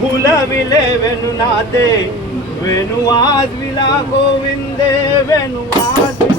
భులవిలే వెను నాదే వెను ఆజ్విలా గోవిందే వెను ఆజ్వి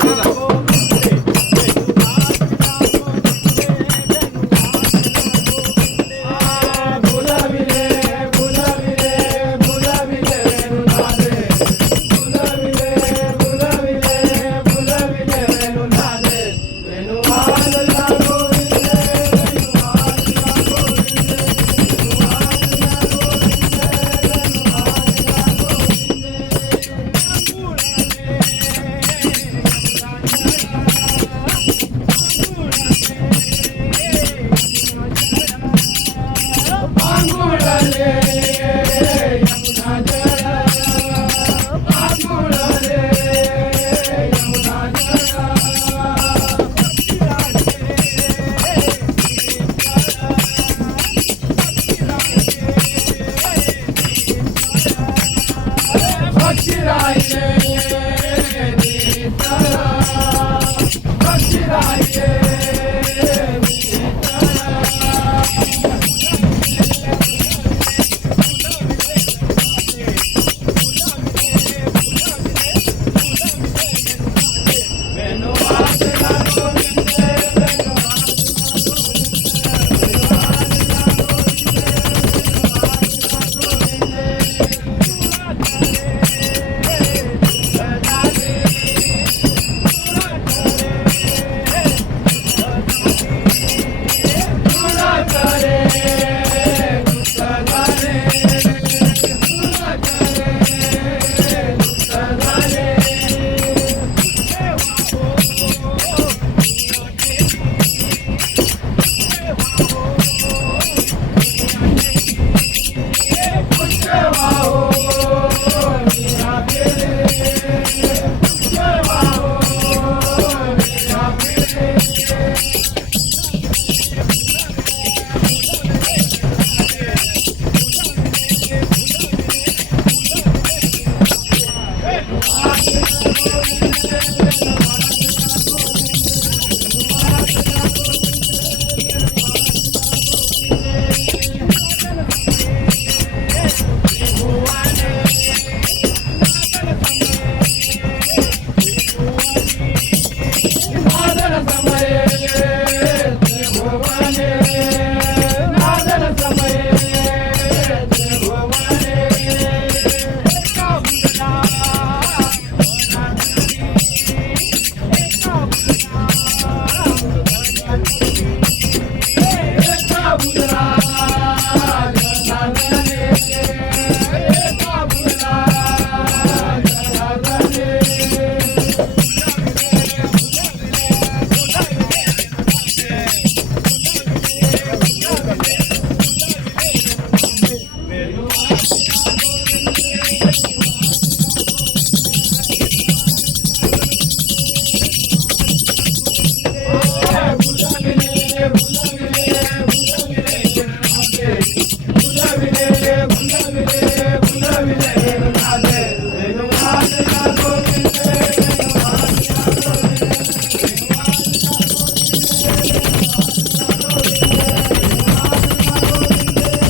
पक्षी राहिले पक्षी राहिले